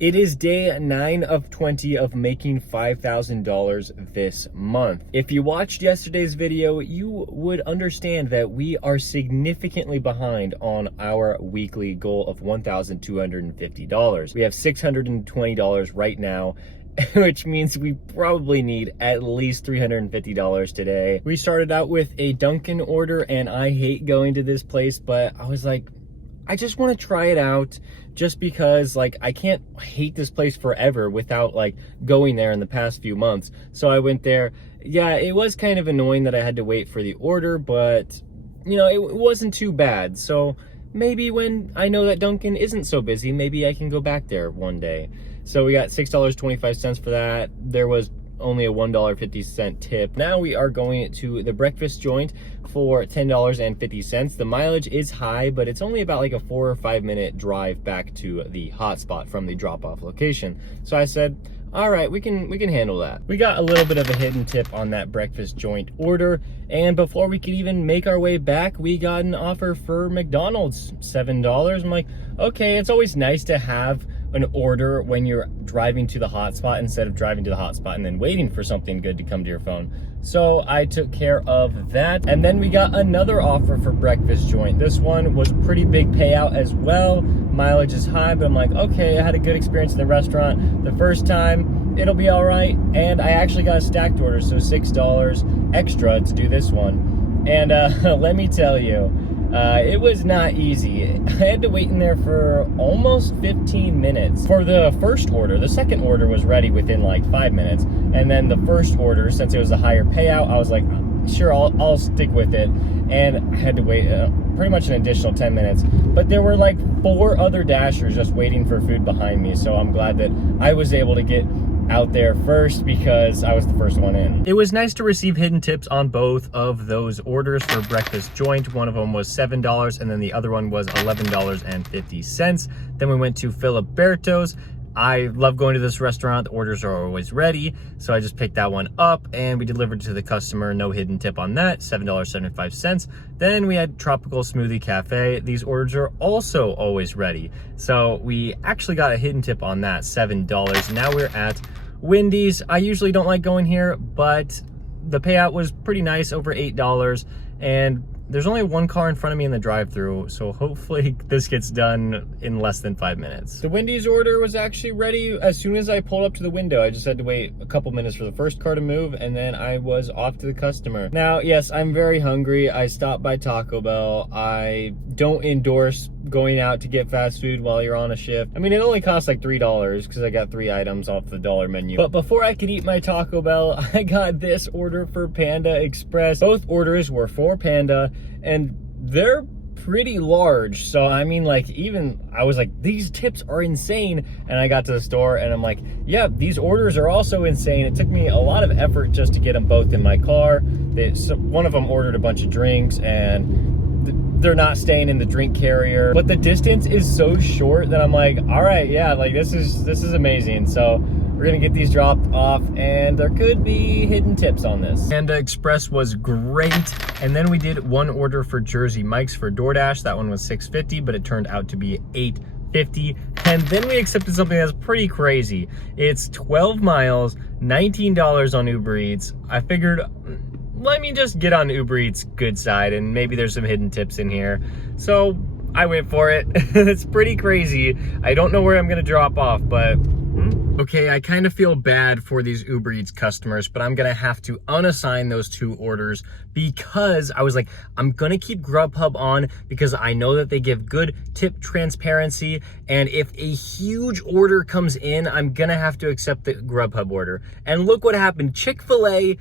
It is day 9 of 20 of making $5,000 this month. If you watched yesterday's video, you would understand that we are significantly behind on our weekly goal of $1,250. We have $620 right now, which means we probably need at least $350 today. We started out with a Dunkin Order, and I hate going to this place, but I was like, I just want to try it out just because, like, I can't hate this place forever without, like, going there in the past few months. So I went there. Yeah, it was kind of annoying that I had to wait for the order, but, you know, it wasn't too bad. So maybe when I know that Dunkin' isn't so busy, maybe I can go back there one day. So we got $6.25 for that. There was only a $1.50 tip. Now we are going to the breakfast joint for $10.50. The mileage is high, but it's only about like a 4 or 5 minute drive back to the hotspot from the drop-off location. So I said, all right, we can handle that. We got a little bit of a hidden tip on that breakfast joint order, and before we could even make our way back, we got an offer for McDonald's, $7. I'm like, okay, it's always nice to have an order when you're driving to the hotspot instead of driving to the hotspot and then waiting for something good to come to your phone. So I took care of that. And then we got another offer for breakfast joint. This one was a pretty big payout as well. Mileage is high, but I'm like, okay, I had a good experience in the restaurant the first time. It'll be all right. And I actually got a stacked order, so $6 extra to do this one. And let me tell you, it was not easy. I had to wait in there for almost 15 minutes for the first order. The second order was ready within like 5 minutes. And then the first order, since it was a higher payout, I was like, sure, I'll stick with it. And I had to wait pretty much an additional 10 minutes. But there were like 4 other Dashers just waiting for food behind me. So I'm glad that I was able to get out there first because I was the first one in. It was nice to receive hidden tips on both of those orders for breakfast joint. One of them was $7 and then the other one was $11.50. Then we went to Filiberto's. I love going to this restaurant. The orders are always ready. So I just picked that one up and we delivered to the customer. No hidden tip on that, $7.75. Then we had Tropical Smoothie Cafe. These orders are also always ready. So we actually got a hidden tip on that, $7. Now we're at Wendy's. I usually don't like going here, but the payout was pretty nice, over $8. And there's only one car in front of me in the drive-thru, so hopefully this gets done in less than 5 minutes. The Wendy's order was actually ready as soon as I pulled up to the window. I just had to wait a couple minutes for the first car to move, and then I was off to the customer. Now, yes, I'm very hungry. I stopped by Taco Bell. I don't endorse going out to get fast food while you're on a shift. I mean, it only costs like $3 because I got 3 items off the dollar menu. But before I could eat my Taco Bell, I got this order for Panda Express. Both orders were for Panda, and they're pretty large. So I mean, like, even I was like, these tips are insane. And I got to the store and I'm like, yeah, these orders are also insane. It took me a lot of effort just to get them both in my car. One of them ordered a bunch of drinks and they're not staying in the drink carrier, but the distance is so short that I'm like, all right, yeah, like this is amazing. So we're gonna get these dropped off and there could be hidden tips on this. Panda Express was great. And then we did one order for Jersey Mike's for DoorDash. That one was $6.50, but it turned out to be $8.50. And then we accepted something that's pretty crazy. It's 12 miles, $19 on Ubereats. I figured, let me just get on Ubereats' good side and maybe there's some hidden tips in here. So I went for it. It's pretty crazy. I don't know where I'm gonna drop off, but okay, I kind of feel bad for these Ubereats customers, but I'm gonna have to unassign those 2 orders because I was like, I'm gonna keep Grubhub on because I know that they give good tip transparency. And if a huge order comes in, I'm gonna have to accept the Grubhub order. And look what happened. Chick-Fil-A,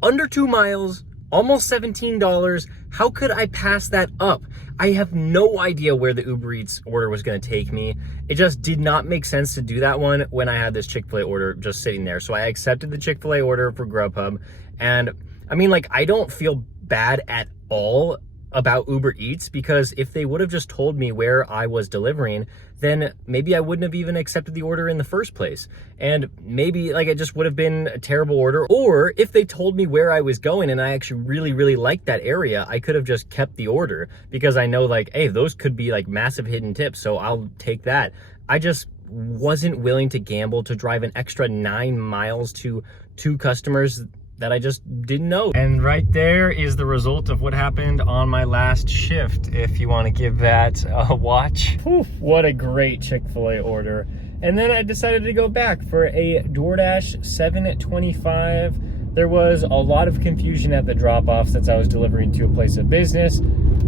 under 2 miles, almost $17. How could I pass that up? I have no idea where the Ubereats order was going to take me. It just did not make sense to do that one when I had this Chick-fil-A order just sitting there. So I accepted the Chick-fil-A order for Grubhub. And I mean, like, I don't feel bad at all about Ubereats because if they would have just told me where I was delivering, then maybe I wouldn't have even accepted the order in the first place. And maybe like it just would have been a terrible order. Or if they told me where I was going and I actually really liked that area, I could have just kept the order because I know like, hey, those could be like massive hidden tips. So I'll take that. I just wasn't willing to gamble to drive an extra 9 miles to 2 customers that I just didn't know. And right there is the result of what happened on my last shift, if you want to give that a watch. Whew, what a great Chick-Fil-A order. And then I decided to go back for a DoorDash 7.25. There was a lot of confusion at the drop-off since I was delivering to a place of business.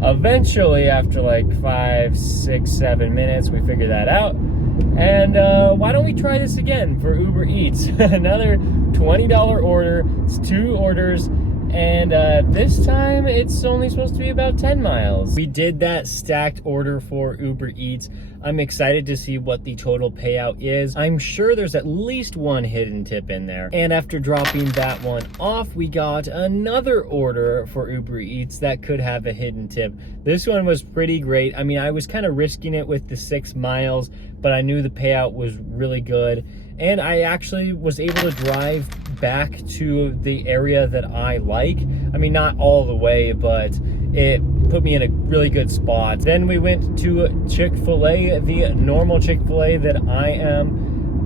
Eventually, after like 5, 6, 7 minutes, we figured that out. And why don't we try this again for Uber Eats? Another $20 order. It's 2 orders. And this time it's only supposed to be about 10 miles. We did that stacked order for Uber Eats. I'm excited to see what the total payout is. I'm sure there's at least one hidden tip in there. And after dropping that one off, we got another order for Uber Eats that could have a hidden tip. This one was pretty great. I mean, I was kind of risking it with the 6 miles, but I knew the payout was really good. And I actually was able to drive back to the area that I like. I mean, not all the way, but it put me in a really good spot. Then we went to Chick-Fil-A, the normal Chick-Fil-A that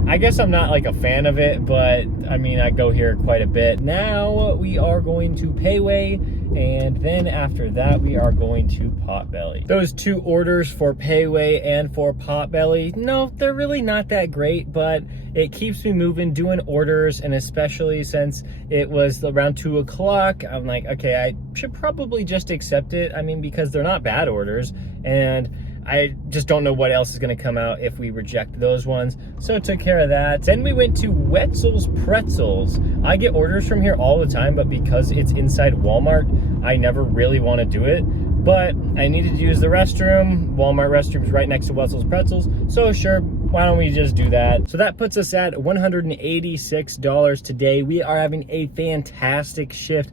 I guess I'm not like a fan of it, but I mean, I go here quite a bit. Now we are going to Payway, and then after that, we are going to Potbelly. Those 2 orders for Payway and for Potbelly, no, they're really not that great, but it keeps me moving doing orders, and especially since it was around 2 o'clock, I'm like, okay, I should probably just accept it. I mean, because they're not bad orders, and I just don't know what else is going to come out if we reject those ones. So I took care of that. Then we went to Wetzel's Pretzels. I get orders from here all the time, but because it's inside Walmart, I never really want to do it. But I needed to use the restroom. Walmart restroom's right next to Wetzel's Pretzels. So sure, why don't we just do that? So that puts us at $186 today. We are having a fantastic shift.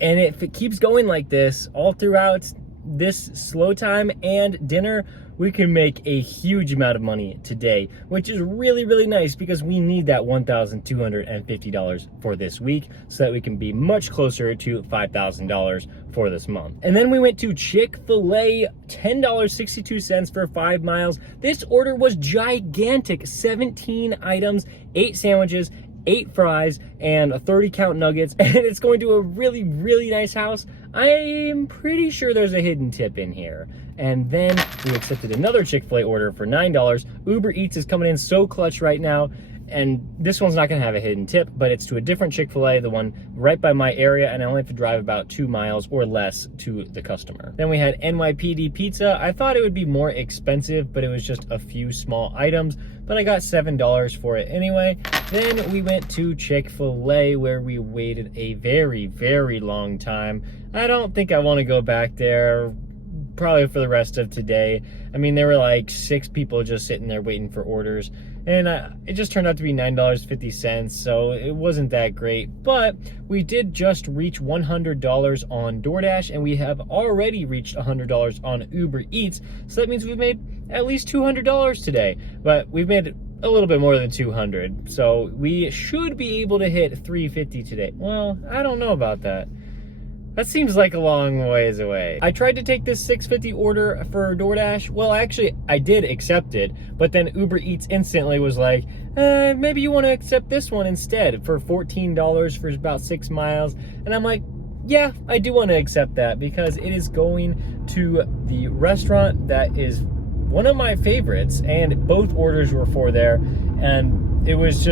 And if it keeps going like this all throughout this slow time and dinner, we can make a huge amount of money today, which is really, really nice because we need that $1,250 for this week so that we can be much closer to $5,000 for this month. And then we went to Chick-Fil-A, $10.62 for 5 miles. This order was gigantic, 17 items, 8 sandwiches, 8 fries, and 30 count nuggets, and it's going to a really, really nice house. I'm pretty sure there's a hidden tip in here. And then we accepted another Chick-fil-A order for $9. Uber Eats is coming in so clutch right now, and this one's not gonna have a hidden tip, but it's to a different Chick-fil-A, the one right by my area, and I only have to drive about 2 miles or less to the customer. Then we had NYPD Pizza. I thought it would be more expensive, but it was just a few small items, but I got $7 for it anyway. Then we went to Chick-fil-A where we waited a very, very long time. I don't think I wanna go back there probably for the rest of today. I mean, there were like 6 people just sitting there waiting for orders, and it just turned out to be $9.50, so it wasn't that great. But we did just reach $100 on DoorDash, and we have already reached $100 on Uber Eats, so that means we've made at least $200 today. But we've made a little bit more than 200, so we should be able to hit $350 today. Well, I don't know about that. That seems like a long ways away. I tried to take this $6.50 order for DoorDash. Well, actually, I did accept it, but then Uber Eats instantly was like, maybe you want to accept this one instead for $14 for about 6 miles. And I'm like, yeah, I do want to accept that because it is going to the restaurant that is one of my favorites, and both orders were for there. And it was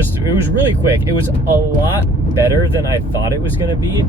really quick. It was a lot better than I thought it was going to be.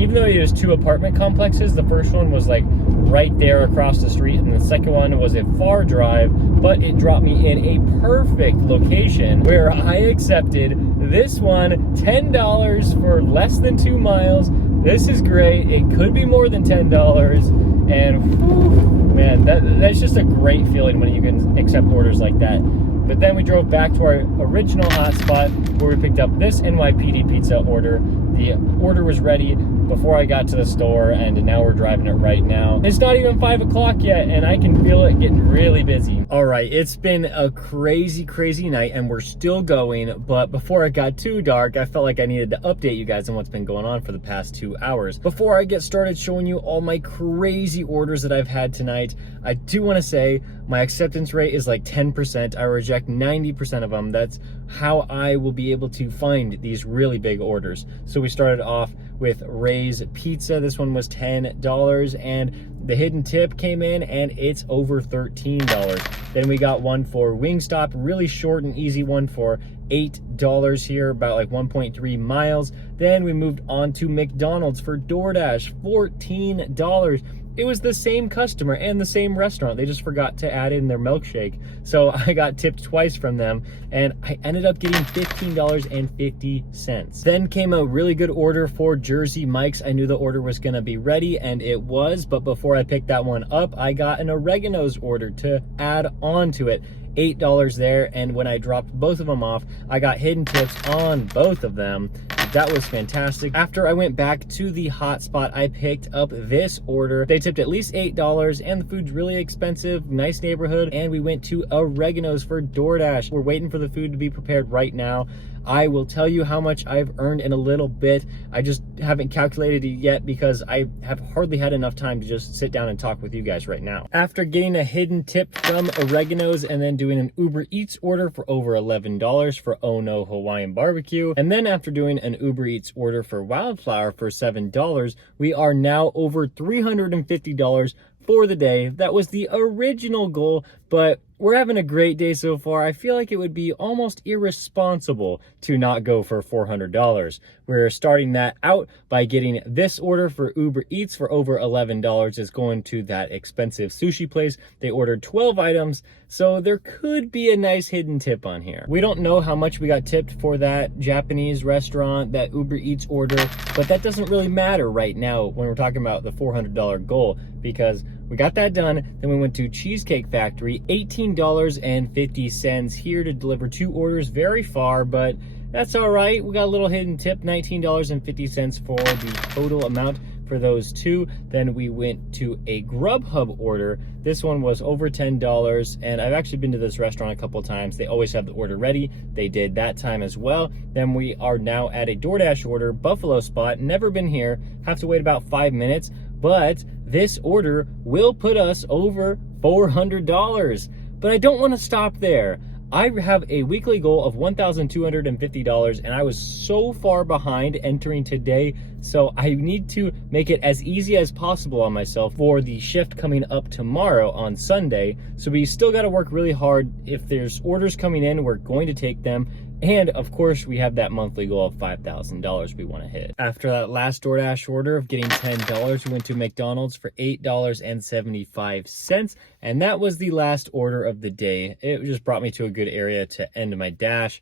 Even though it was 2 apartment complexes, the first one was like right there across the street, and the second one was a far drive, but it dropped me in a perfect location where I accepted this one, $10 for less than 2 miles. This is great. It could be more than $10, and whew, man, that's just a great feeling when you can accept orders like that. But then we drove back to our original hotspot where we picked up this NYPD Pizza order. The order was ready. before I got to the store, and now we're driving it right now. It's not even 5 o'clock yet, and I can feel it getting really busy. All right, it's been a crazy night, and we're still going, but before it got too dark, I felt like I needed to update you guys on what's been going on for the past 2 hours. Before I get started showing you all my crazy orders that I've had tonight, I do want to say my acceptance rate is like 10%. I reject 90% of them. That's how I will be able to find these really big orders. So we started off with Ray's Pizza. This one was $10, and the hidden tip came in and it's over $13. Then we got one for Wingstop, really short and easy one for $8 here, about like 1.3 miles. Then we moved on to McDonald's for DoorDash, $14. It was the same customer and the same restaurant. They just forgot to add in their milkshake. So I got tipped twice from them, and I ended up getting $15.50. Then came a really good order for Jersey Mike's. I knew the order was gonna be ready, and it was, but before I picked that one up, I got an oregano's order to add on to it. $8 there, and when I dropped both of them off, I got hidden tips on both of them. That was fantastic. After I went back to the hotspot, I picked up this order. They tipped at least $8, and the food's really expensive, nice neighborhood, and we went to Oregano's for DoorDash. We're waiting for the food to be prepared right now. I will tell you how much I've earned in a little bit. I just haven't calculated it yet because I have hardly had enough time to just sit down and talk with you guys right now. After getting a hidden tip from Oregano's and then doing an Ubereats order for over $11 for Oh No Hawaiian Barbecue, and then after doing an Ubereats order for Wildflower for $7, we are now over $350 for the day. That was the original goal, but we're having a great day so far. I feel like it would be almost irresponsible to not go for $400. We're starting that out by getting this order for Uber Eats for over $11. It's going to that expensive sushi place. They ordered 12 items, so there could be a nice hidden tip on here. We don't know how much we got tipped for that Japanese restaurant, that Uber Eats order, but that doesn't really matter right now when we're talking about the $400 goal, because we got that done. Then we went to Cheesecake Factory, $18.50 here to deliver 2 orders, very far, but that's all right. We got a little hidden tip, $19.50 for the total amount for those 2. Then we went to a Grubhub order. This one was over $10, and I've actually been to this restaurant a couple times. They always have the order ready. They did that time as well. Then we are now at a DoorDash order, Buffalo spot, never been here, have to wait about 5 minutes, but this order will put us over $400. But I don't want to stop there. I have a weekly goal of $1,250, and I was so far behind entering today, so I need to make it as easy as possible on myself for the shift coming up tomorrow on Sunday. So we still got to work really hard. If there's orders coming in, we're going to take them. And of course, we have that monthly goal of $5,000 we want to hit. After that last DoorDash order of getting $10, we went to McDonald's for $8.75. And that was the last order of the day. It just brought me to a good area to end my dash.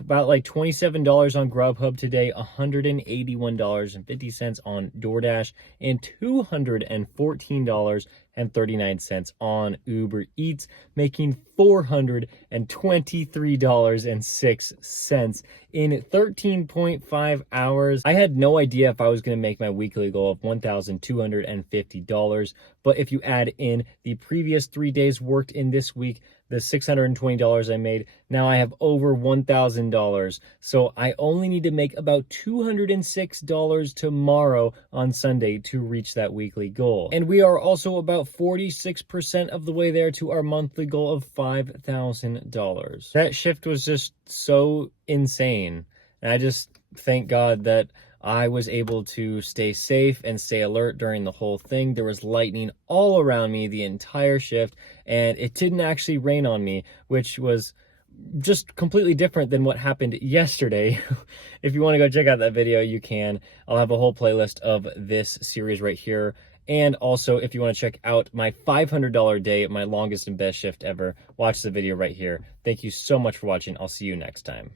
About like $27 on Grubhub today, $181.50 on DoorDash, and $214.39 on Uber Eats, making $423.06 in 13.5 hours. I had no idea if I was going to make my weekly goal of $1,250, but if you add in the previous 3 days worked in this week, the $620 I made, now I have over $1,000. So I only need to make about $206 tomorrow on Sunday to reach that weekly goal. And we are also about 46% of the way there to our monthly goal of $5,000. That shift was just so insane. And I just thank God that I was able to stay safe and stay alert during the whole thing. There was lightning all around me the entire shift, and it didn't actually rain on me, which was just completely different than what happened yesterday. If you want to go check out that video, you can. I'll have a whole playlist of this series right here. And also, if you want to check out my $500 day, my longest and best shift ever, watch the video right here. Thank you so much for watching. I'll see you next time.